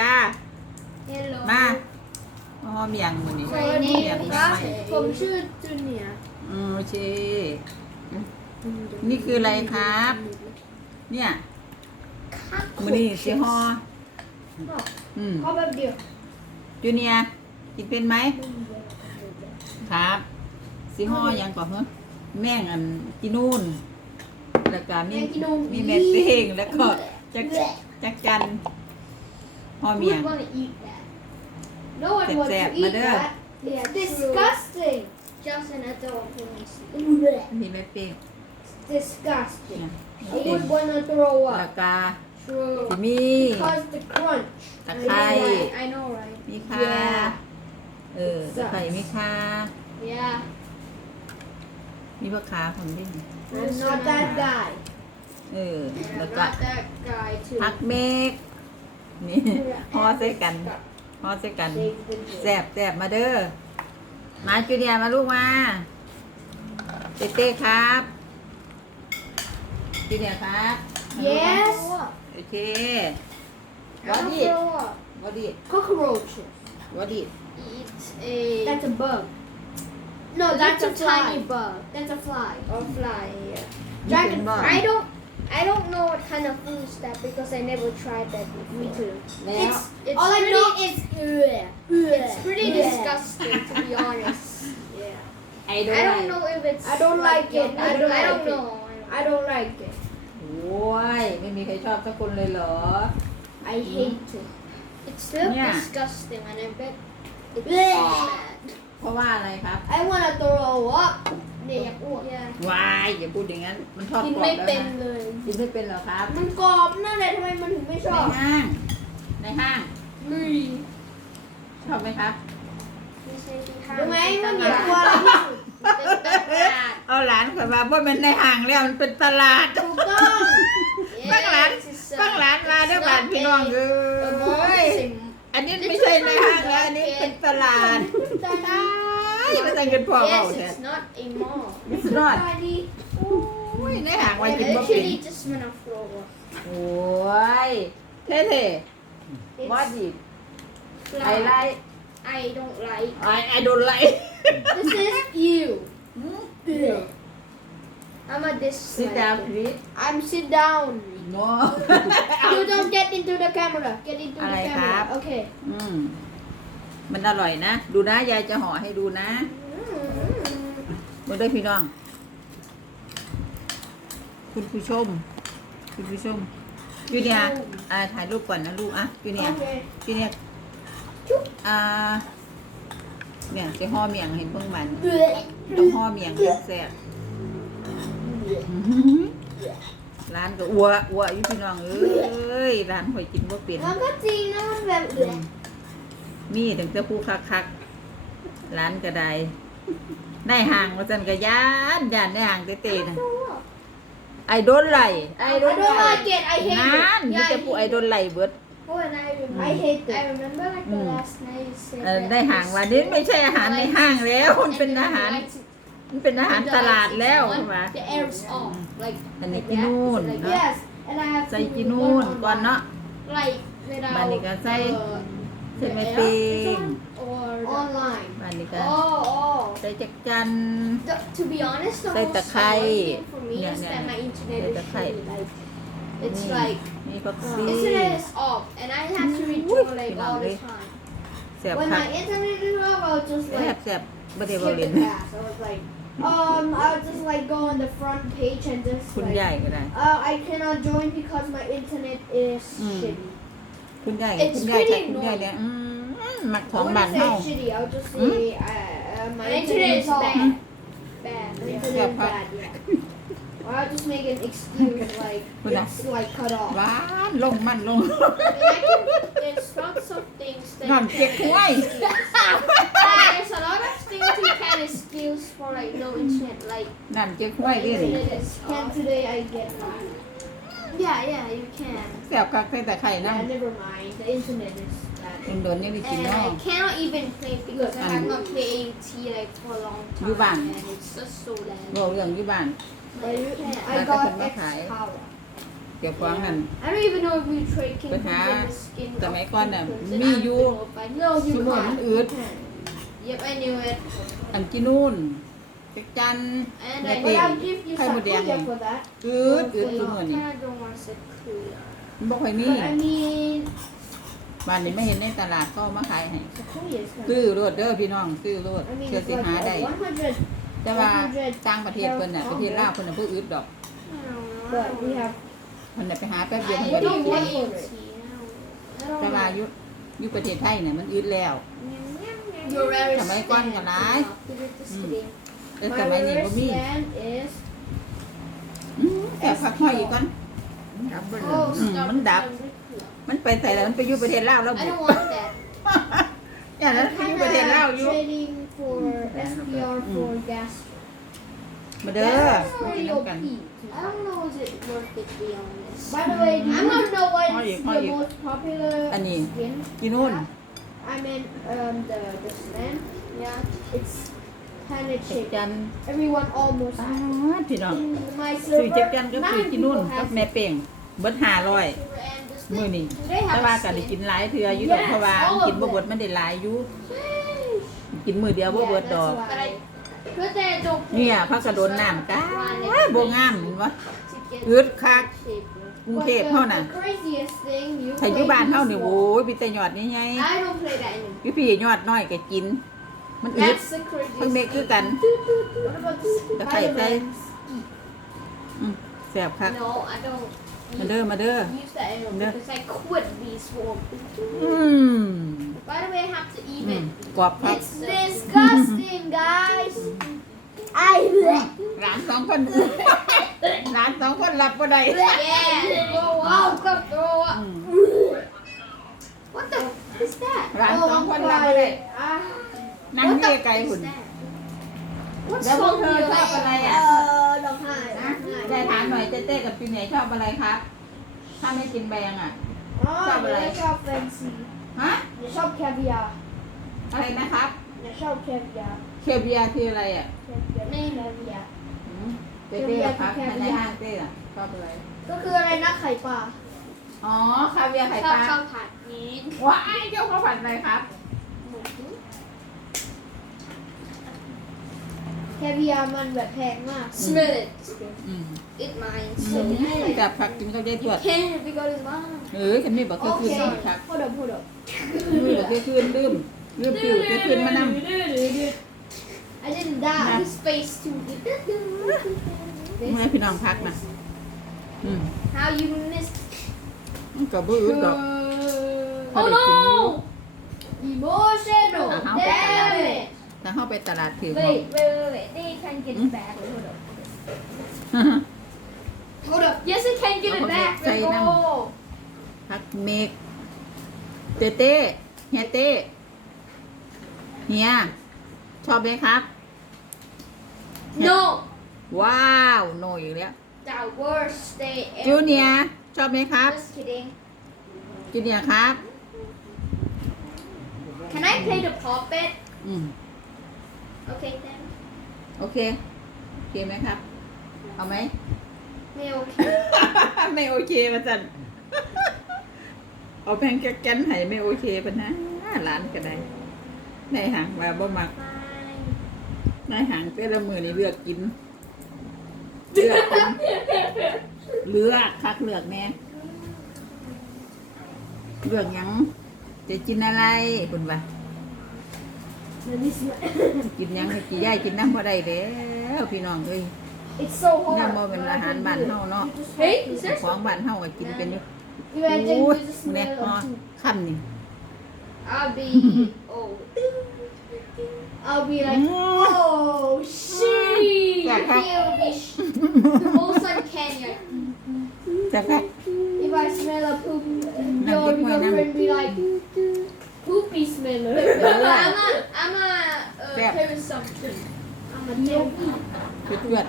จ้า Hello มาอ๋อเมียงมือนี่ My name เมียง is ทำไมผมชื่อจูเนียร์อืมโอเค นี่คืออะไรครับ เนี่ยมือนี่สีฮออืมขอแบบเดียวจูเนียร์กินเป็นไหม ครับสีฮอยังก่อนเหรอแม่งอันกินนู่น แล้วก็มีมีเม็ดเป้งแล้วก็จักจักจัน ฮอเมียง Who would wanna eat that? No one wants แซ่ to บๆมา eat เด้อ that. Yeah, disgusting. Justin, I don't want to see. มีเม็ดเป้ง Disgusting. เนี่ย I would wanna throw แล้ว up. ก็ True. สิมี Cause the crunch. ตะไคร้ I know, right? มีค่าเออตะไคร้มีค่า Yeah. มีพวกขาผมด้วย I'm not that guy. เออ I'm แล้วก็ not that guy too. พักเมก นี่ห่อใส่กันห่อใส่กัน Save the day. แสบแสบมาเด้อมาจูเนียร์มาลูกมาเต้เต้ครับจูเนียร์ครับมาลูกมา Yes. โอเค I วอ don't ดี้ throw up. วอดี้ Cockroaches. วอดี้ It's a. That's a bug. No, that's a tiny bug. That's a fly or fly. Yeah. Dragon. bug. I don't. I don't know what kind of food is that because I never tried that before. Me too. แล้ว It's it's All I pretty, know is it's pretty disgusting to be honest. Yeah. ไอ I don't know if it's. I don't like it. yummy. I don't I don't like it. know. I don't like it. โอ้ย ไม่มีใครชอบสักคนเลยเหรอ I hate it. It's still Yeah. disgusting, and I bet it's Blech. so bad. เพราะว่าอะไรครับ I wanna throw up. เนี่ยอยากอ้วก Yeah. วายอย่าพูดอย่างนั้น มันทอดกินกรอบไม่แล้วเป็นนะเลย กินไม่เป็นเหรอครับ มันกรอบนั่นแหละทำไมมันถึงไม่ชในอบห้าง ในห้างมือชอบไหมครับไม่ใช่ที่ห้างรู้ไหมเป็มันนมีตตัวลาอะไรดที่สุดเป็นตลาดเอาหลานข่อยมาว่ามันในห้างแล้วมันเป็นตลาด ถูกต้องบ้างหลาน Yes, it's a- บ้างหลานมาเด้อ it's บ้าน not พี่น้อง a- เอ้ a ย marketing อันนี้ไม่ใช่ในห้างแล้วอันนี้เป็นตลาดตาย มันจะเงินพอเปล่า Yes, แท้ it's not a mall. สุดยอด ตายดี โอ้ยในห้างไว้ I กินบ่เป็น literally just wanna throw up. โอ้ยเท่ๆบอดี Fly. ไอไล I don't like. ไอไอโดนไล This is you. I'm a sit dislike. down please I'm sit down no you don't get into the camera get into อะไร the ครับ camera okay อืม มันอร่อยนะ ดูนะยายจะห่อให้ดูนะมาด้วยพี่น้อง คุณผู้ชม คุณผู้ชมยูเนียร์อ่าถ่ายรูปก่อนนะลูกอะยูเนียร์ okay ยูเนียร์อ่าเนี่ยจะห่อเมียงให้เพิ่งมันต้องห่อเมียงแซ่บๆร้านก็อัวอัวอยู่พี่น้องเอ้ยร้านหอยกินบ่เป็นมันก็จริงนะมันแบบเอือ มีถึงจะผู้คักคักๆร้านก็ได้ได้ห่างว่าจันก็ยานยานได้ห่างเต้ๆนะไอโดนไหลไอ I โดน don't ไหล like it I hate นาน it มีแต่ผู้ไอโดนไหลเบิด Oh, and I remember. I hate it I remember like the Mm. last night you said เอ่อ that ได้ห่างว่านี่ไม่ใช่อาหารในห้างแล้วมันเป็นอาหาร มันเป็นอาหารตลาดแล้วใช่ไหม The air is off. Like อันนี้ like กิน that. นู่น Is it like เนาะ yes and I have ใส่ to กินนู่น work on ก่อนเนาะ Like without บ้านนี้ก็ใส่ uh, ใส่ the ไม่ air เป้ง is on or the- online บ้านนี้ก็ Oh, oh. ใส่จักจัน The, to be honest, the Say most takai. annoying thing for me Yeah, is yeah, that my yeah. internet Say is takai. shitty. Like it's นี่ like มีผักซี internet is off, and I have to redo like all the time. เสียบ when คัก my internet is off I'll just แซ่บ like แซ่บบ่ได้ skip บ่เล่น the class I was like um I'll just like go on the front page and just คุณ like ยายก็ได้ uh, I cannot join because my internet is Mm. shitty คุณยาย It's คุณยาย pretty คุณยายเนี่ยอืมมักข I อง wouldn't บ้าน say เฮา shitty I'll just Hmm? say uh, uh, my My internet is off. bad. Bad. My yeah. internet is bad yeah or I'll just make an excuse like Wala. it's like cut off หวานลงมันลง I mean, I can, there's lots of things that Ngon you thiệt can quá. excuse. Like, there's a lot of things you can excuse for like no internet. Like นั่นเจ๊ห้วยดิ internet is can off. today I get mine Yeah, yeah, you can. แซ่บคักใส่แต่ไข่น้ yeah never mind the internet is bad ำโดนๆนี่ไปกิน And เนาะ I cannot even play because I have Um, not played AT like for a long time. You ban. And it's just so บอ loud. กเรื่องอยู่บ้าน but you, Yeah. I Nada got con X bác Hải. power เกี่ยวกับนั่น I don't even know if we trade king But crimson ha- the skin ส of มัยก่อนน่ะ King Crimson. มี I อยู่ don't know if I know สิ you มือมัน can. อืด Yep, I knew it. อันกินนู่น จักจัน And Like I it. but I'll give you Kai some mo diyan kuya eh. for that. อืดอืดซุมื้อนี่ I don't want to say kuya. มันบ่ค่อยมี But I mean, บ้านนี้ไม่เห็นในตลาดก็เอามาขายให้ the kuya is kind ซื้อรถเด้อพี่น้องซื้อรถ I mean, เชื่อ it's สิ like หาได้ a 100, แต่ว่าต่างประเทศเพิ่นน่ะประเทศลาวเพิ่นน่ะบ่อึดดอก I don't know. but we have. เพิ่นน่ะไปหาแป๊บเดียว I เพิ่นก็ don't ได้ want กิน for it. I don't แต่ว่า know. อยู่อยู่ประเทศไทยน่ะมันอึดแล้ว Your rarest สมัยก่อนก็หลาย Just Mm. kidding. แต่ My สมัยนี้บ่ rarest มี land is อืมแต่พักห้อยอีกก่อนดับเบิ่ง oh อืมมันดับ มันไปใส่แล้วมันไปอยู่ประเทศลาวแล้ว I บุ don't want that. อย่างนั้น I'm ไปอยู่ประเทศลาว kinda อยู่ trading for SPR for gas. มาเด้อ Gas มา is กิน pretty น้ำกัน OP. I don't know is it worth it to be honest. By the way, do you want to know what How is you- how the you- most popular อันนี้ skin? กินนู่น I mean, um, the the slam. Yeah, it's planet จัก shaped. จัน Everyone almost อ้า has. วพี่น้อง In my ซื้อ server, จักจันก็ซื้อ nine กินนู่น people กับ have แม่เป่งเบิดห้าร้อย and this มื้อ thing- นี้ do they แต่ have ว่า a ก็ได้ skin? กินหลายเทื่ออยู่ดอก Yes, เพราะว่า all of กินบ่ them. เบิดมันได้หลายอยู่ Sheesh. กินมื้อเดียวบ่ Yeah, เบิดดอก that's why. But they don't put เนี่ย it พักกระโดนน้ำกา Why บ่งามเห็นบ่ to get อึดคัก shape. กรุง But เทพ the- เฮาน่ะ the craziest thing you ถ้าอยู่ play บ้านเฮานี่ this โอ้ one. ยมีแต่ยอดใหญ่ I don't play that anymore. ๆอยู่พี่ยอดน้อยก็กิน มันอึด That's the craziest เพิ่งเม็กคือกัน What about the ตะไคร้ใส่ Spider-Man? อืมแซ่บคัก No, I don't มาเด้อ มาเด้อ use that anymore Yeah. because I quit these for อืม By the way, I have to อื even. มกรอบครับ It's disgusting, guys. I ร้านสองคนร้านสองคนรับบ่ได้ yeah. Throw up. Throw อื up. ม What the f- is that? ร้าน Oh, สอง I'm คนรับบ่ได้ quiet. Ah. นั่ง What เรีย the ไกล f- หุ่น is that? What แล้วพวก song เธ do อ you ชอบ like? อะไรอะ Uh, ร้องไห้นะยายถามหน่อยเจ๊เต้กับปีไหนชอบอะไรครับ ถ้าไม่กินแบงอะ อ๋อชอบอะไรหนูชอบแฟนซีฮะ หนูชอบแควิอาร์อะไรนะครับ หนูชอบแควิอาร์เคเบียร์คืออะไรอะแควิอาร์ไม่แควิอาร์อืมเจ๊เต้อะครับเคเบียร์ในห้างเต้อะชอบอะไร ก็คืออะไรนะไข่ปลา อ๋อคาเวียร์ไข่ชอปบลาข้าวผัดนี้ว้ายเจ้าข้าวผัดอะไรครับ แควิอาร์มันแบบแพงมาก Smell it อืม It mine อืมจับผักกินก็ได้ตรวจ Can't because it's mine เออฉันไม่บอกคือคืน Okay ครับ Hold up hold up ไม่บอกคือคืนลืมลืมปิวคือคืนมานำ I didn't die Nah. This space too เมื่อพี่น้องพักนะอืม How you missed มันก็บื้อดอก Oh no Emotional Uh-huh. Damn it ถ้าเข้าไปตลาดถือ Wait, wait, wait, wait. They can get Hmm? it back. Wait, hold up. Hold up. Yes, they can get it Okay, back. say Let's them. go. พักเมกเต้เต้เฮียเต้เฮียชอบไหมครับ No. ว้าวโนอีกแล้ว The worst day ever. จูเนียร์ชอบไหมครับ Just kidding. จูเนียร์ครับ Can I play the puppet? อืม Okay, then. โอเค โอเคไหมครับ เอาไหม Me okay. ไม่โอเคมาจันเอาแพงแกแกนให้ไม่โอเคปะนะหลานก็ได้ในหางว่าบ่มัก Fine. ในหางแต่ละมือนี่เลือกกิน เลือกกินเลือกคักเลือกแม่เลือกหยังจะกินอะไรคุณว่า Let me see. กินหยังให้กี่ย่ายกินน้ำพอได้แล้วพี่น้องเอ้ย It's so hard. น้ำบ่เป็นอาหารบ้านเฮาเนาะ Hey, is there ของบ้านเฮาก็กินเป็นอยู่ Imagine โอ้ย you just เนี่ย smell อ๋อ of poop. ค่ำนี่ I'll be oh. I'll be อื like, ม oh shit. Yeah, huh? He'll be sh- most like Kenya. แต่ค่ะ If I smell a poop, Now your give me a number. girlfriend be like, poopy smeller. I'm a, I'm a uh, Yeah. play with something. I'm a POV. เพื่อน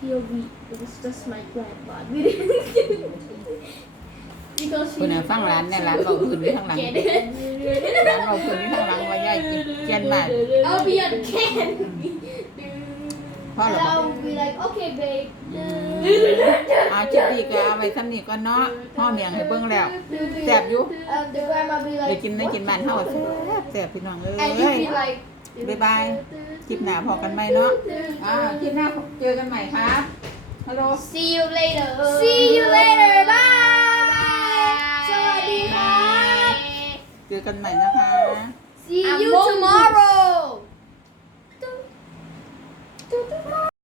POV. It was just my grandpa. because ๆคนน่ะฟังร้านเนี่ยร้านเราพื้นอยู่ข้างหลัง Get it? ร้านเราพื้นอยู่ข้างหลังว่าย่ายกินเกียนมาก I'll be on can. พ่อ And เหรอ I will be like, okay, babe. เอาจิบดีก็เอาไว้ซ้ำนี่ก็เนาะพ่อเมียงให้เบิ่งแล้ว แซ่บอยู่ Um, the grandma be ได้ like, กินได้กินบ้านเฮาแซ่บแซ่บพี่น้องเอ้ and you ย be like, บ๊ายบายคลิปหน้าพอกันไหมเนาะอ่าคลิปหน้าเจอกันใหม่ครับฮัลโหล see you later. See you later bye สวัสดีครับ เจอกันใหม่นะคะ See Among you Us. tomorrow